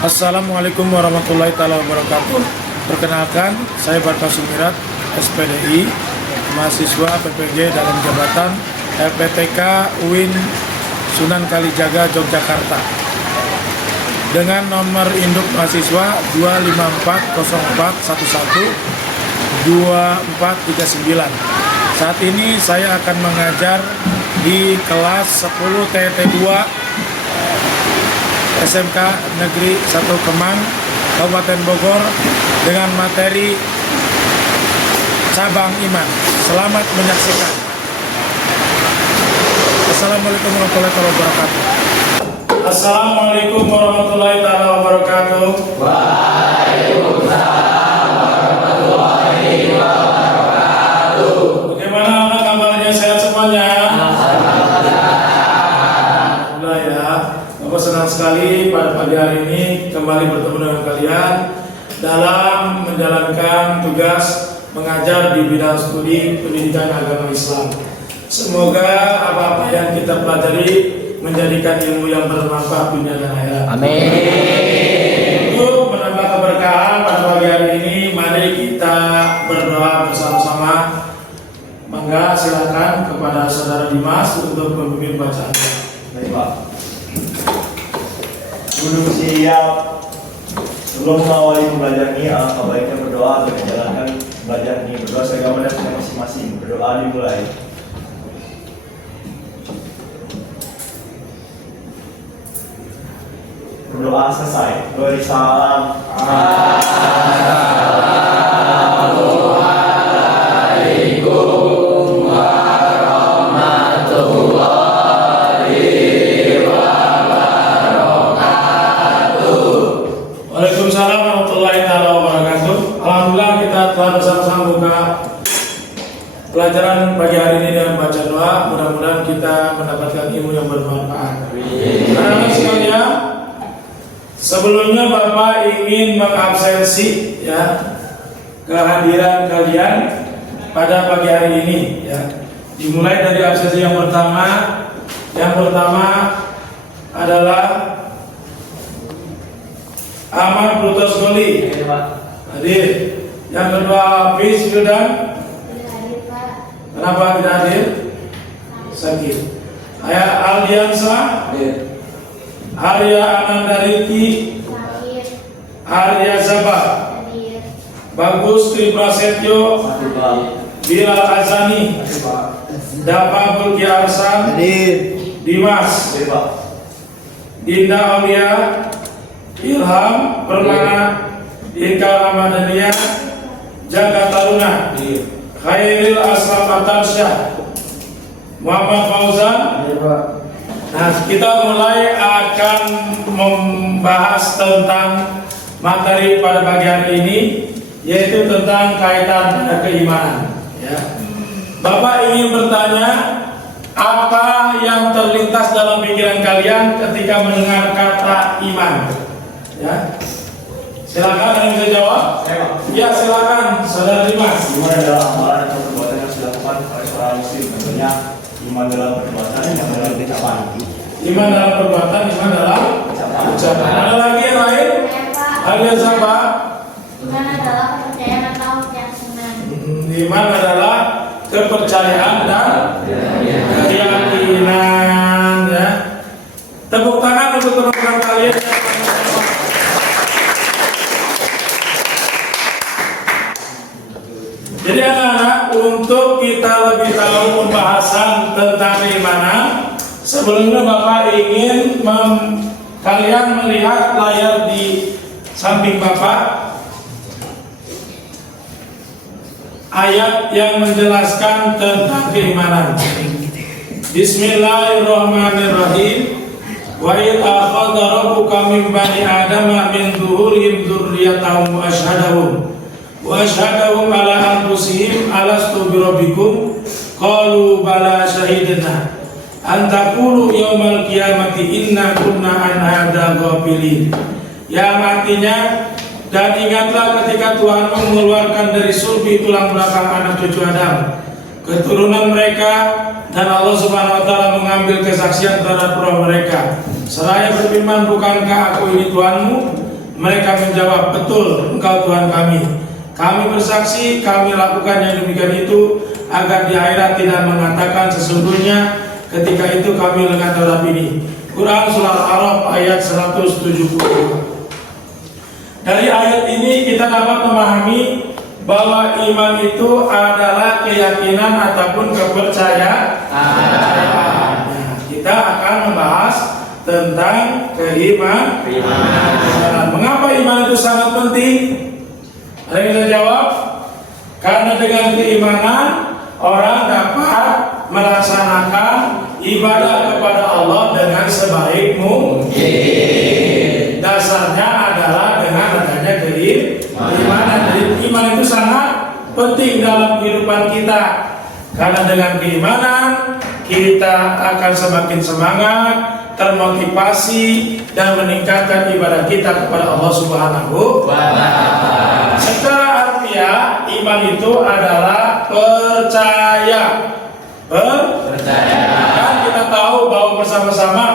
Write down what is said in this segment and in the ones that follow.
Assalamualaikum warahmatullahi wabarakatuh. Perkenalkan, saya Barka Sumirat, SPDI, mahasiswa PPG dalam jabatan LPTK UIN Sunan Kalijaga, Yogyakarta. Dengan nomor induk mahasiswa 25404112439. Saat ini saya akan mengajar di kelas 10 TT2 SMK Negeri 1 Kemang, Kabupaten Bogor dengan materi cabang iman. Selamat menyaksikan. Assalamualaikum warahmatullahi wabarakatuh. Assalamualaikum warahmatullahi wabarakatuh. Waalaikumsalam warahmatullahi wabarakatuh. Bagaimana anak kabarnya, sehat semuanya? Alhamdulillah ya. Bapak senang sekali pada pagi hari ini kembali bertemu dengan kalian dalam menjalankan tugas mengajar di bidang studi pendidikan agama Islam. Semoga apa-apa yang kita pelajari menjadikan ilmu yang bermanfaat dunia dan akhirat. Amin. Untuk menambah keberkahan pada pagi hari ini, mari kita berdoa bersama-sama. Mangga silakan kepada saudara Dimas untuk memimpin bacaan. Baik, Pak. Duduk siap. Sebelum mengawali pembelajaran ini, alangkah baiknya berdoa agar menjalankan belajar ini. Berdoa seagama dan kita masing-masing. Berdoa dimulai. Berdoa selesai. Beri salam. Assalamualaikum warahmatullahi wabarakatuh. Waalaikumsalam warahmatullahi wabarakatuh. Alhamdulillah kita telah bersama-sama buka pelajaran pagi hari ini dengan baca doa. Mudah-mudahan kita mendapatkan ilmu yang bermanfaat. Anak-anak sekalian, sebelumnya Bapak ingin mengabsensi ya kehadiran kalian pada pagi hari ini ya. Dimulai dari absensi yang pertama. Yang pertama adalah Ahmad Brutus Goli hadir. Yang kedua Hafiz Wildan. Kenapa tidak hadir? Sakit. Ayah Aldiansa. Arya Anandariti. Arya Zabah. Bagus Tri Prasetyo. Bilal Azani. Dapa Bulki Arsan. Dimas. Dinda Aulia. Ilham Permana. Inka Ramadhania. Jaga Taruna. Khairil Aslam Atarsyah. Muhammad Fauzan. Nah, kita mulai akan membahas tentang materi pada pagi hari ini, yaitu tentang kaitan pada keimanan. Ya. Bapak ingin bertanya, apa yang terlintas dalam pikiran kalian ketika mendengar kata iman? Ya. Silakan, ada yang bisa jawab? Ya, silakan, saudara Dimas. Iman adalah amalan atau perbuatan yang dilakukan oleh seorang muslim. Tentunya iman dalam perbuatan, iman dalam ucapan. Iman dalam perbuatan, iman dalam ucapan. Ada lagi yang lain? Alias apa? Iman adalah kepercayaan atau keyakinan. Iman adalah kepercayaan dan keyakinan. Ya. Tepuk tangan untuk teman-teman kalian. Jadi anak-anak, untuk kita lebih tahu pembahasan tentang keimanan, sebelumnya Bapak ingin kalian melihat layar di samping Bapak ayat yang menjelaskan tentang keimanan. Bismillahirrahmanirrahim. Wa idh akhadha rabbuka min bani adama min zuhurihim dzurriyyatahum wa ashhadahum ala anfusihim alastu birabbikum qalu bala syahidna an taqulu yaumal qiyamati inna kunna an hadza ghafilin. Yang artinya, dan ingatlah ketika Tuhan mengeluarkan dari sulbi tulang belakang anak cucu Adam keturunan mereka, dan Allah Subhanahu wa taala mengambil kesaksian terhadap roh mereka seraya berfirman, bukankah aku ini Tuhanmu? Mereka menjawab, betul, Engkau Tuhan kami. Kami bersaksi, kami lakukan yang demikian itu agar di akhirat tidak mengatakan sesungguhnya ketika itu kami lengah terhadap ini. Quran Surah Al-Araf ayat 172. Dari ayat ini kita dapat memahami bahwa iman itu adalah keyakinan ataupun kepercayaan. Kita akan membahas tentang keimanan. Mengapa iman itu sangat penting? Ada yang bisa jawab? Karena dengan keimanan orang dapat melaksanakan ibadah kepada Allah dengan sebaik mungkin. Dasarnya adalah dengan adanya keimanan. Jadi iman itu sangat penting dalam kehidupan kita. Karena dengan keimanan kita akan semakin semangat, termotivasi dan meningkatkan ibadah kita kepada Allah Subhanahu wa Ta'ala. Secara harfiah iman itu adalah percaya. Kan kita tahu bahwa bersama-sama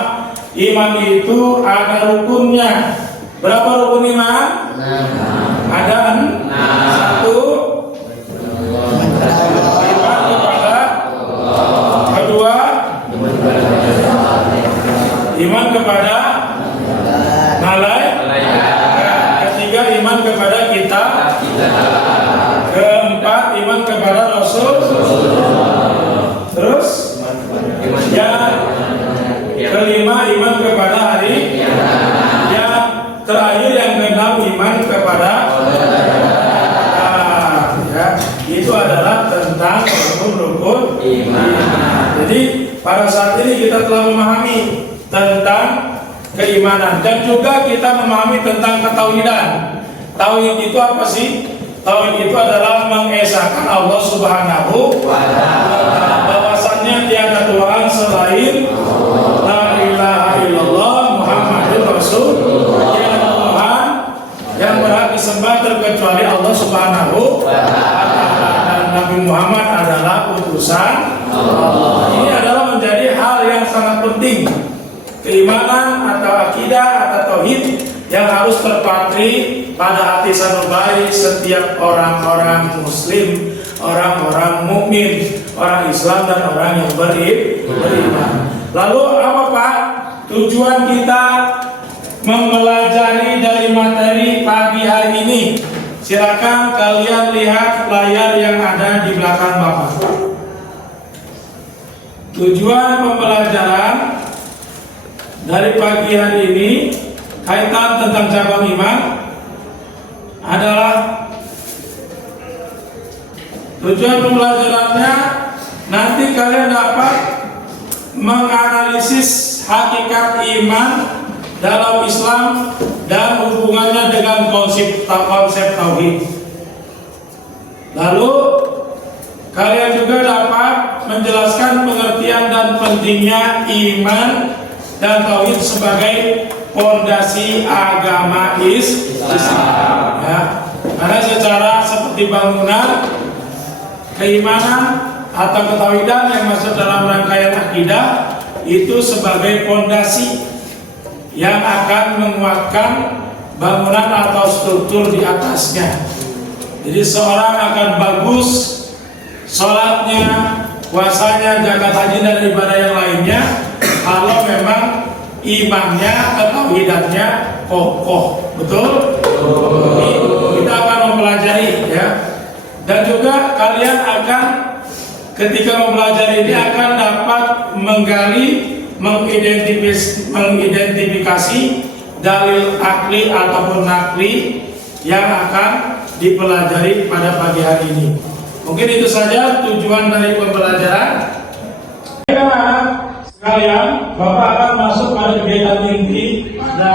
iman itu ada rukunnya. Berapa rukun iman? Ada 1. Iman kepada kedua, iman kepada malaikat. Ketiga, iman kepada kitab. Keempat, iman kepada Rasul. Terus yang kelima, iman kepada hari. Yang terakhir, yang keenam, iman kepada itu adalah tentang rukun-rukun iman. Jadi pada saat ini kita telah memahami tentang keimanan dan juga kita memahami tentang ketauhidan. Tauhid itu apa sih? Tauhid itu adalah mengesahkan Allah Subhanahu wa Ta'ala, bahwasannya tiada Tuhan selain la ilaha illallah Muhammadur Rasulullah. Tiada Tuhan yang berhak disembah terkecuali Allah Subhanahu wa Ta'ala, dan Nabi Muhammad adalah utusan Allah. Ini adalah menjadi hal yang sangat penting. Keimanan atau akidah atau tauhid yang harus terpatri pada hati sanubari setiap orang-orang muslim, orang-orang mukmin, orang Islam dan orang yang beriman. Lalu apa Pak tujuan kita mempelajari dari materi pagi hari ini? Silakan kalian lihat layar yang ada di belakang Bapak. Tujuan pembelajaran dari pagi hari ini kaitan tentang cabang iman adalah tujuan pembelajarannya nanti kalian dapat menganalisis hakikat iman dalam Islam dan hubungannya dengan konsep tauhid. Lalu kalian juga dapat menjelaskan pengertian dan pentingnya iman dan tauhid sebagai fondasi agama Islam. Ya. Karena secara seperti bangunan, keimanan atau ketauhidan yang masuk dalam rangkaian akidah itu sebagai fondasi yang akan menguatkan bangunan atau struktur di atasnya. Jadi seorang akan bagus sholatnya, puasanya, zakat, haji dan ibadah yang lainnya kalau memang imannya atau tauhidannya kokoh. Betul? Ini kita akan mempelajari ya. Dan juga kalian akan ketika mempelajari ini akan dapat menggali, mengidentifikasi dalil akli ataupun nakli yang akan dipelajari pada pagi hari ini. Mungkin itu saja tujuan dari pembelajaran. Sekalian, Bapak akan masuk pada kegiatan inti pada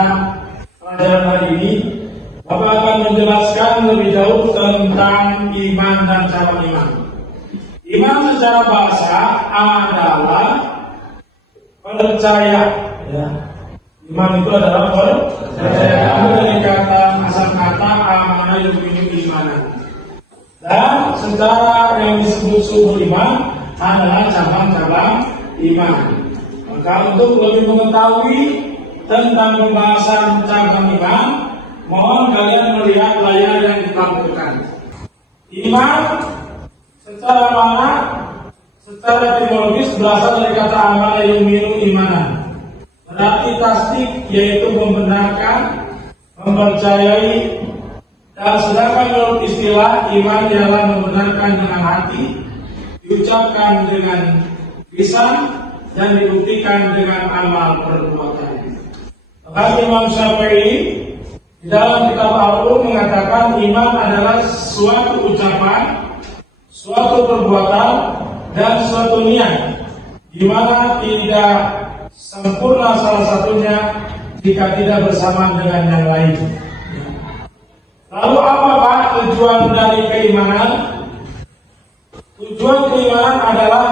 pelajaran hari ini. Bapak akan menjelaskan lebih jauh tentang iman dan cabang iman. Iman secara bahasa adalah percaya. Ya. Iman itu adalah percaya. Ambil dari kata asal kata amanah yu'minu imanan. Dan secara yang disebut subul iman adalah cabang-cabang iman. Maka untuk lebih mengetahui tentang pembahasan cabang iman, Mohon kalian melihat layar yang ditampilkan. Iman secara makna, secara etimologis berasal dari kata amana yu'minu imanan. Berarti tasdik, yaitu membenarkan, mempercayai. Dan sedangkan menurut istilah, iman ialah membenarkan dengan hati, diucapkan dengan lisan, dan dibuktikan dengan amal perbuatan. Bahkan Imam Syafi'i di dalam kitab Al-Um mengatakan iman adalah suatu ucapan, suatu perbuatan, dan suatu niat, di mana tidak sempurna salah satunya jika tidak bersamaan dengan yang lain. Lalu apa Pak tujuan dari keimanan? Tujuan keimanan adalah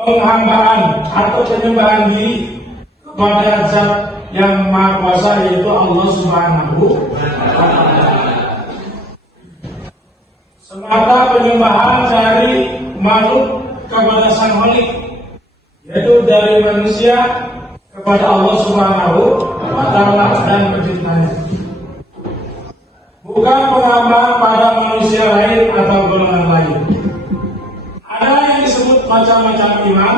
penghambaan atau penyembahan diri kepada Zat yang Maha Kuasa, yaitu Allah Subhanahu wa Ta'ala. Semata penyembahan dari makhluk kepada Sang Khalik, yaitu dari manusia kepada Allah Subhanahu wa Ta'ala dan penciptanya. Bukan penghambaan pada manusia lain atau golongan lain. Ada yang disebut macam-macam iman.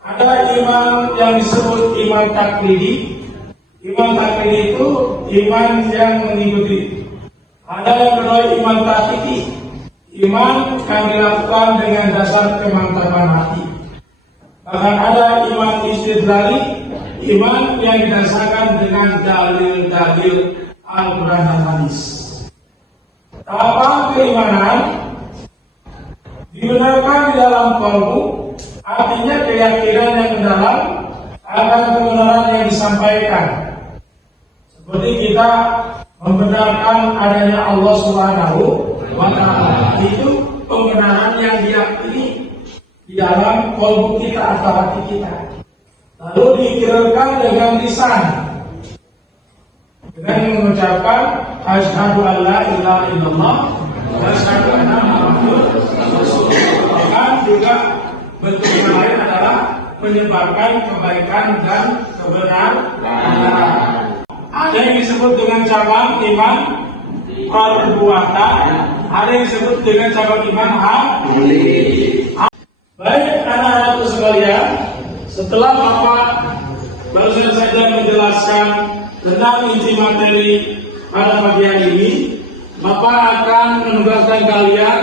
Ada iman yang disebut iman taklidi. Iman taklidi itu iman yang mengikuti. Ada yang kedua iman taklidi. Iman yang dilakukan dengan dasar kemantapan hati. Bahkan ada iman istidlali, iman yang didasarkan dengan dalil-dalil Al-Quran dan Hadis. Tahapan keimanan dibenarkan di dalam kalbu, artinya keyakinan yang mendalam akan kebenaran yang disampaikan. Seperti kita membenarkan adanya Allah Subhanahu wa Ta'ala, itu pembenaran yang diyakini di dalam kalbu kita atau hati kita. Lalu diikirarkan dengan lisan, dengan mengucapkan asyhadu an la ilaha illallah wa asyhadu anna Muhammadar Rasulullah. Bahkan juga bentuk yang lain adalah menyebarkan kebaikan dan kebenaran. Ada yang disebut dengan cabang iman perbuatan, ada yang disebut dengan cabang iman hati. Baik anak-anak sekalian, setelah Bapak baru saja menjelaskan tentang inti materi pada pagi hari ini, Bapak akan menugaskan kalian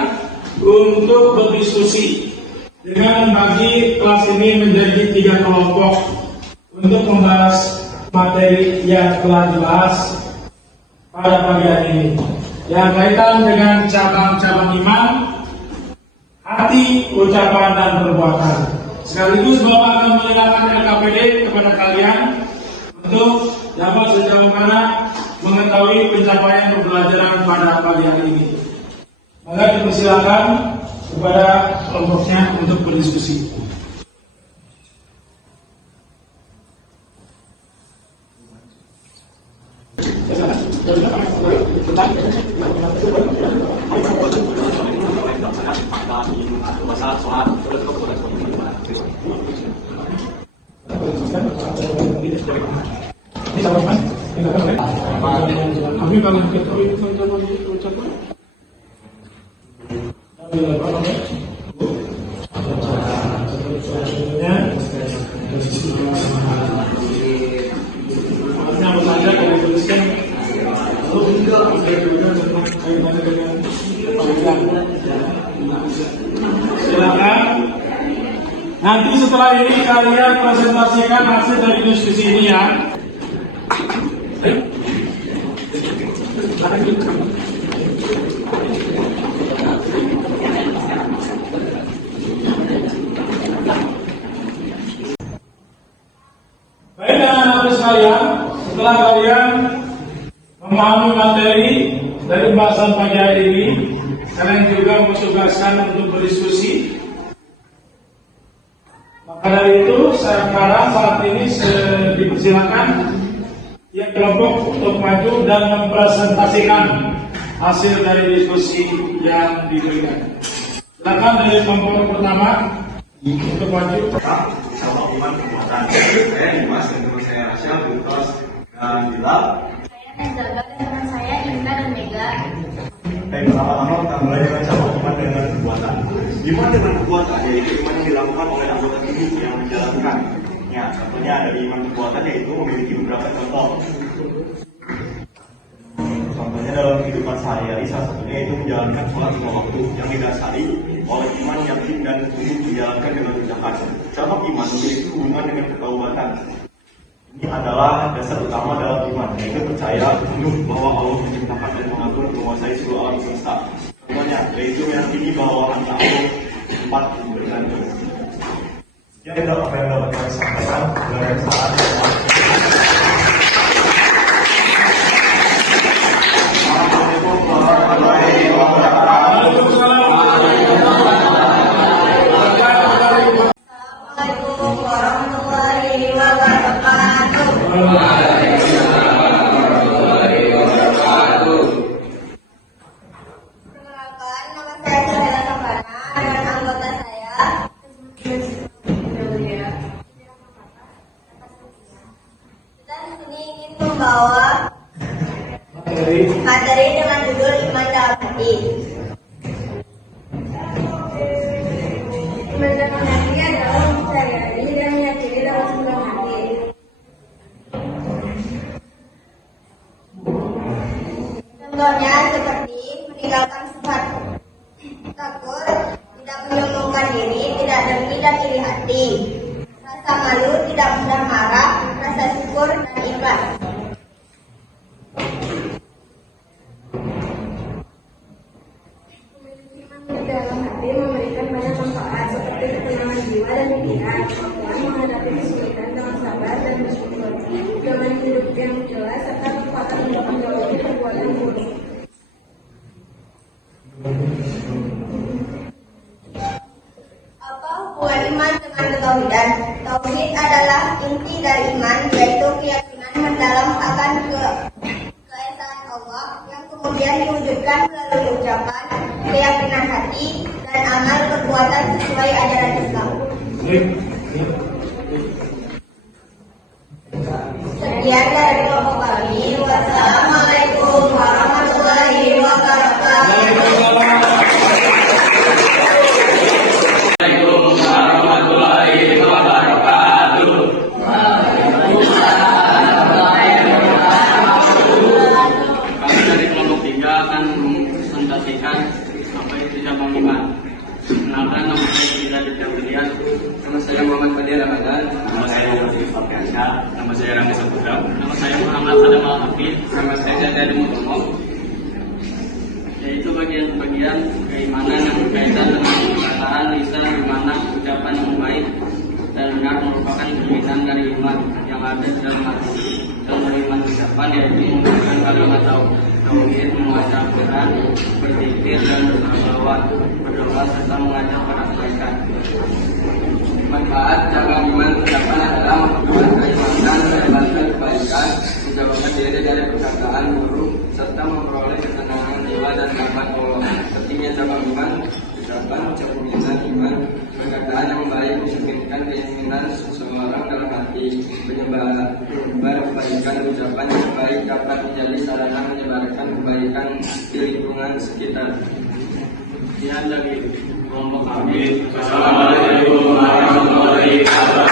untuk berdiskusi dengan membagi kelas ini menjadi 3 kelompok untuk membahas materi yang telah dibahas pada pagi hari ini, yang kaitan dengan cabang-cabang iman, hati, ucapan, dan perbuatan. Sekaligus Bapak akan menyerahkan LKPD kepada kalian untuk dapat sejauh mana mengetahui pencapaian pembelajaran pada pagi hari ini. Maka dipersilakan kepada kelompoknya untuk berdiskusi. Silakan. Nanti setelah ini kalian presentasikan hasil dari diskusi ini ya. Baik anak-anak sekalian, setelah kalian memahami materi dari pembahasan pagi hari ini, kalian juga mentugaskan untuk berdiskusi. Maka dari itu, sekarang saat ini dipersilakan tiap kelompok untuk maju dan mempresentasikan hasil dari diskusi yang diberikan. Silakan dari kelompok pertama untuk maju. Sama iman perbuatan. Saya Dimas dan teman saya Rasya, Bukas dan Bilal. Saya menjaga dan pertama-tama kita mulai dengan cara iman dengan perbuatan. Iman dengan perbuatan yaitu iman yang dilakukan oleh anggota tubuh yang menjalankan. Ya, contohnya dari iman perbuatan yaitu memiliki beberapa contoh. Contohnya dalam kehidupan sehari-hari salah satunya itu menjalankan sholat 5 waktu yang didasari oleh iman, yakin dan tubuh dijalankan dengan ucapan. Contoh iman memiliki hubungan dengan ketaubatan. Ini adalah dasar utama dalam iman, yaitu percaya penuh bahwa Allah menciptakan dan mengatur menguasai seluruh alam semesta. Contohnya yaitu meyakini bahwa hanya Allah tempat bergantung. Ya, itu apa yang dapat kami sampaikan dalam saat Assalamualaikum warahmatullahi wabarakatuh. Perkenalkan, nama saya Cahaya Sabana dan anggota saya. Kita di sini ingin membawa materi dengan judul Iman dalam Hati. Iman dalam hati adalah mempercayai dan meyakini dalam sepenuh hati. Contohnya seperti meninggalkan sifat takut, tidak menyombongkan diri, tidak dengki dan iri hati, rasa malu, tidak mudah marah, rasa syukur dan ikhlas. Di dalam hati memberikan banyak manfaat seperti ketenangan jiwa dan pikiran, kemampuan menghadapi kesulitan dengan sabar dan bersyukur, dengan hidup yang jelas serta kekuatan untuk menjauhi perbuatan buruk. Apa hubungan iman dengan ketauhidan? Tauhid adalah inti dari iman, yaitu keyakinan mendalam akan keesaan Allah yang kemudian diwujudkan melalui ucapan, keyakinan hati, dan amal perbuatan sesuai ajaran Islam. Sekian dari kelompok kami. Wassalamualaikum warahmatullahi wabarakatuh. Kami dari kelompok 3 akan mempresentasikan apa itu cabang iman. Kenalkan, nama saya Tidak Dilihat. Nama saya Muhammad Fadir Ramadan. Nama saya Muhammad Fadir. Nama saya Rami Saputra. Nama saya Muhammad Adam Al-Hafid. Nama saya Jadadi Mutomo. Yaitu bagian-bagian keimanan yang berkaitan dengan perkataan, lisan, dimana ucapan yang baik dan benar merupakan keinginan dari iman yang ada dalam hati. Contoh iman ucapan yaitu menggunakan kalimat tauhid, membaca Al-Quran, berzikir dan bersalawat, berdoa serta mengajak para kebaikan. Manfaat cabang iman ucapan adalah memperkuat keimanan, mendapatkan kebaikan, menjauhkan diri dari perkataan buruk, serta memperoleh ketenangan jiwa dan rahmat Allah. Pentingnya cabang iman ucapan, cerminan iman, perkataan yang baik mencerminkan keinginan seseorang dalam hati, menyebar kebaikan. Ucapan yang baik dapat menjadi sarana menyebarkan kebaikan di lingkungan sekitar. Sekian dari kelompok kami. Assalamualaikum warahmatullahi wabarakatuh.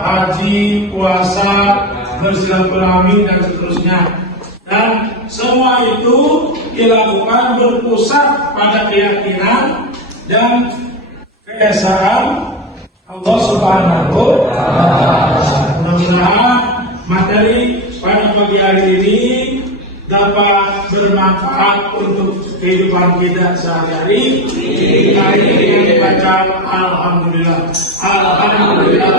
Haji, puasa, bersilaturahmi dan seterusnya. Dan semua itu dilakukan berpusat pada keyakinan dan keesaan Allah Subhanahu wa Ta'ala. Mudah-mudahan materi pada pagi hari ini dapat bermanfaat untuk kehidupan kita sehari-hari. Kita ini dengan dibaca Alhamdulillah. Alhamdulillah.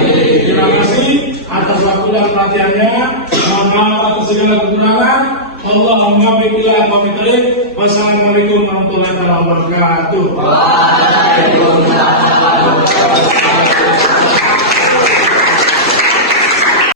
Terima kasih atas waktu dan perhatiannya. Mohon maaf atas segala kekurangan. Allahumma biqillah wa biqillah. Wassalamualaikum warahmatullahi wabarakatuh.